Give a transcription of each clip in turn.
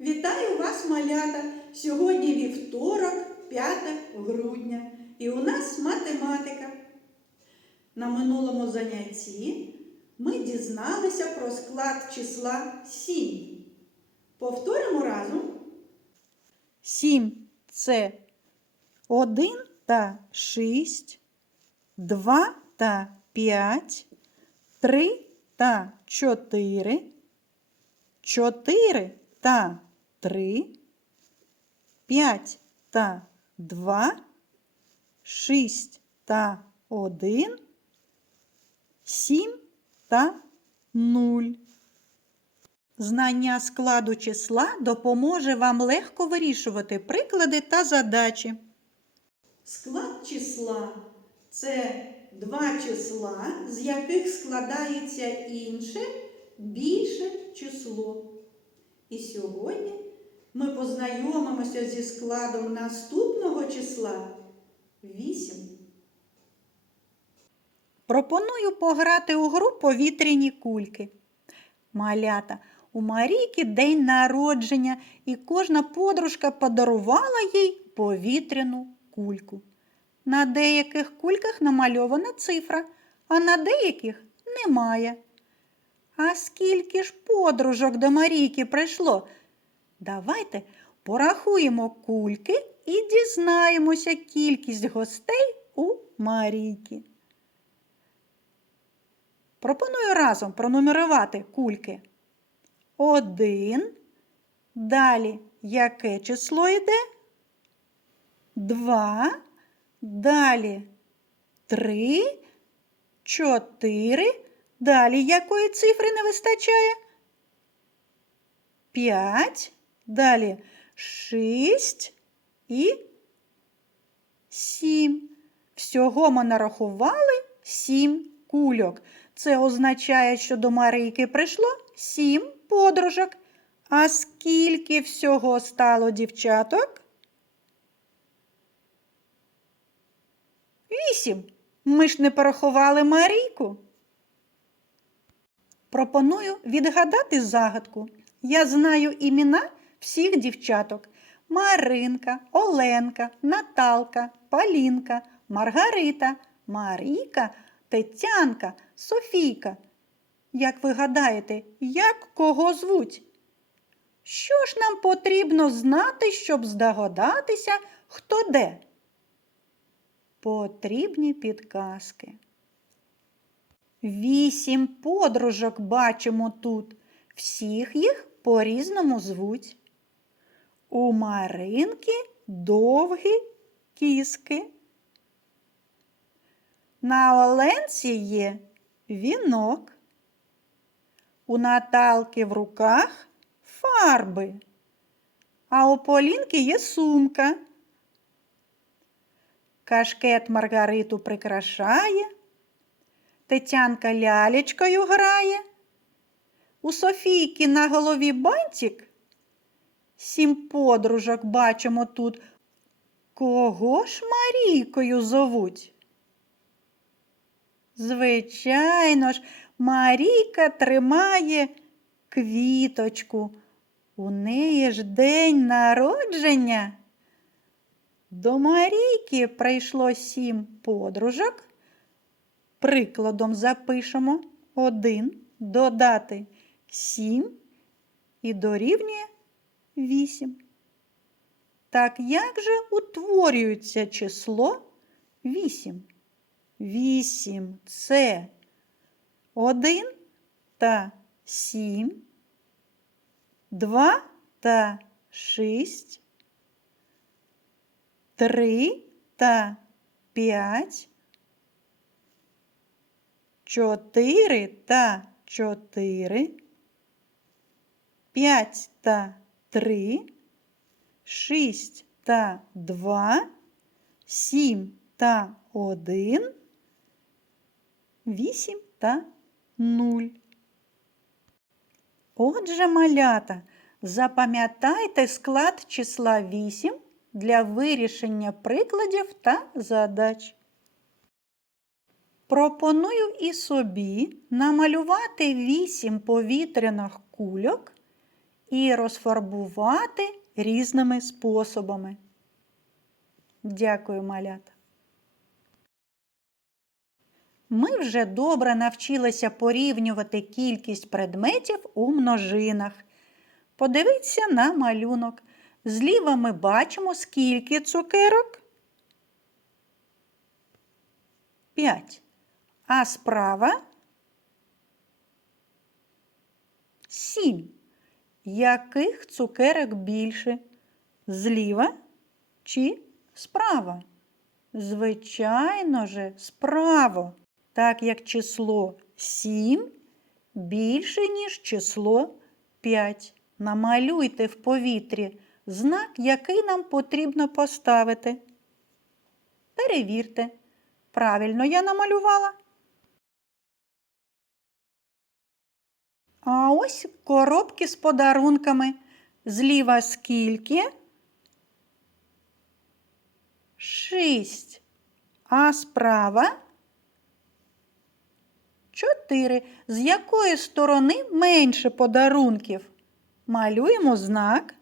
Вітаю вас, малята! Сьогодні вівторок, 5 грудня, і у нас математика. На минулому занятті ми дізналися про склад числа 7. Повторимо разом. 7 це 1 та 6, 2 та 5, 3 та 4, 4 та 3, 5 та 2, 6 та 1, 7 та 0. Знання складу числа допоможе вам легко вирішувати приклади та задачі. Склад числа це два числа, з яких складається інше більше число. І сьогодні ми познайомимося зі складом наступного числа 8. Пропоную пограти у гру повітряні кульки. Малята, у Марійки день народження, і кожна подружка подарувала їй повітряну кульку. На деяких кульках намальована цифра, а на деяких немає. А скільки ж подружок до Марійки прийшло? Давайте порахуємо кульки і дізнаємося кількість гостей у Марійки. Пропоную разом пронумерувати кульки. Один. Далі яке число йде? Два. Далі три. Чотири. Далі якої цифри не вистачає? П'ять. Далі шість і сім. Всього ми нарахували сім кульок. Це означає, що до Марійки прийшло сім подружок. А скільки всього стало дівчаток? Вісім. Ми ж не порахували Марійку. Пропоную відгадати загадку. Я знаю імена всіх дівчаток: Маринка, Оленка, Наталка, Полінка, Маргарита, Марійка, Тетянка, Софійка. Як ви гадаєте, як кого звуть? Що ж нам потрібно знати, щоб здогадатися, хто де? Потрібні підказки. Вісім подружок бачимо тут. Всіх їх по-різному звуть. У Маринки довгі кіски. На Оленці є вінок. У Наталки в руках фарби, а у Полінки є сумка. Кашкет Маргариту прикрашає, Тетянка лялечкою грає. У Софійки на голові бантик. Сім подружок бачимо тут. Кого ж Марійкою зовуть? Звичайно ж, Марійка тримає квіточку. У неї ж день народження. До Марійки прийшло сім подружок. Прикладом запишемо один додати сім і дорівнює вісім. Так як же утворюється число вісім? Вісім це один та сім, два та шість, три та п'ять, чотири та чотири, п'ять та три, шість та два, сім та один, вісім та нуль. Отже, малята, запам'ятайте склад числа 8 для вирішення прикладів та задач. Пропоную і собі намалювати 8 повітряних кульок і розфарбувати різними способами. Дякую, малята. Ми вже добре навчилися порівнювати кількість предметів у множинах. Подивіться на малюнок. Зліва ми бачимо, скільки цукерок. 5. А справа 7. Яких цукерок більше? Зліва чи справа? Звичайно же, справа, так як число 7 більше, ніж число 5. Намалюйте в повітрі знак, який нам потрібно поставити. Перевірте, правильно я намалювала. А ось коробки з подарунками. Зліва скільки? Шість. А справа? Чотири. З якої сторони менше подарунків? Малюємо знак.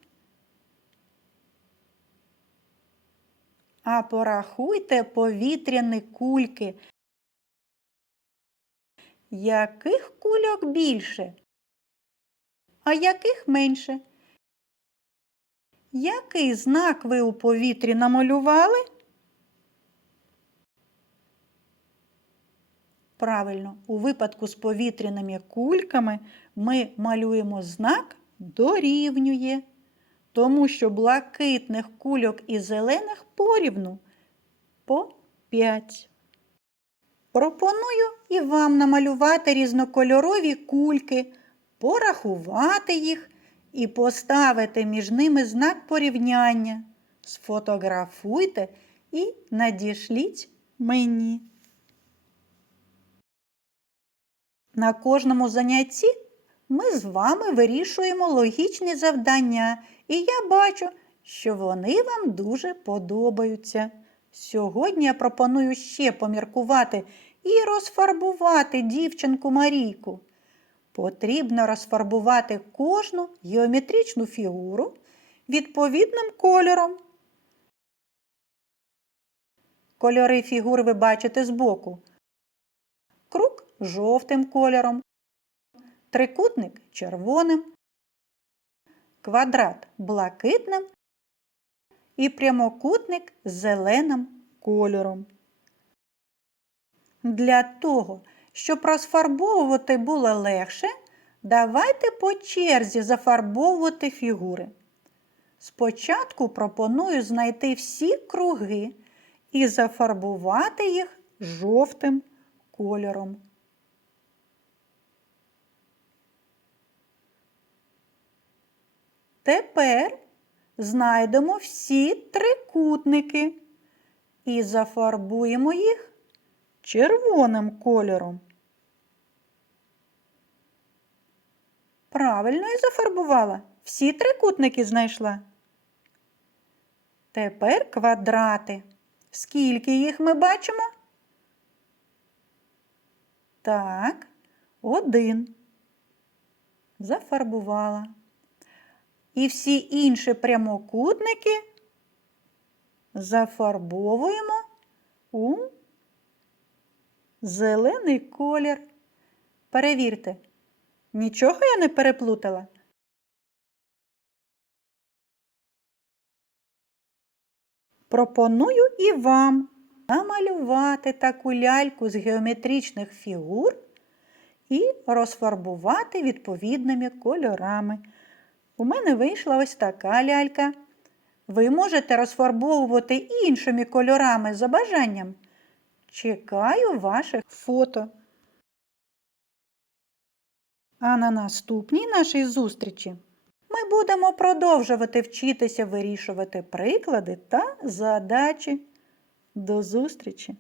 А порахуйте повітряні кульки. Яких кульок більше? А яких менше? Який знак ви у повітрі намалювали? Правильно, у випадку з повітряними кульками ми малюємо знак дорівнює, тому що блакитних кульок і зелених порівну по 5. Пропоную і вам намалювати різнокольорові кульки, порахувати їх і поставити між ними знак порівняння. Сфотографуйте і надішліть мені. На кожному занятті ми з вами вирішуємо логічні завдання, і я бачу, що вони вам дуже подобаються. Сьогодні я пропоную ще поміркувати і розфарбувати дівчинку Марійку. Потрібно розфарбувати кожну геометричну фігуру відповідним кольором. Кольори фігур ви бачите збоку. Круг жовтим кольором, трикутник червоним, квадрат блакитним і прямокутник зеленим кольором. Для того, щоб розфарбовувати було легше, давайте по черзі зафарбовувати фігури. Спочатку пропоную знайти всі круги і зафарбувати їх жовтим кольором. Тепер знайдемо всі трикутники і зафарбуємо їх червоним кольором. Правильно я зафарбувала. Всі трикутники знайшла. Тепер квадрати. Скільки їх ми бачимо? Так, один. Зафарбувала. І всі інші прямокутники зафарбовуємо у зелений колір. Перевірте, нічого я не переплутала. Пропоную і вам намалювати таку ляльку з геометричних фігур і розфарбувати відповідними кольорами. У мене вийшла ось така лялька. Ви можете розфарбовувати іншими кольорами за бажанням. Чекаю ваших фото. А на наступній нашій зустрічі ми будемо продовжувати вчитися вирішувати приклади та задачі. До зустрічі!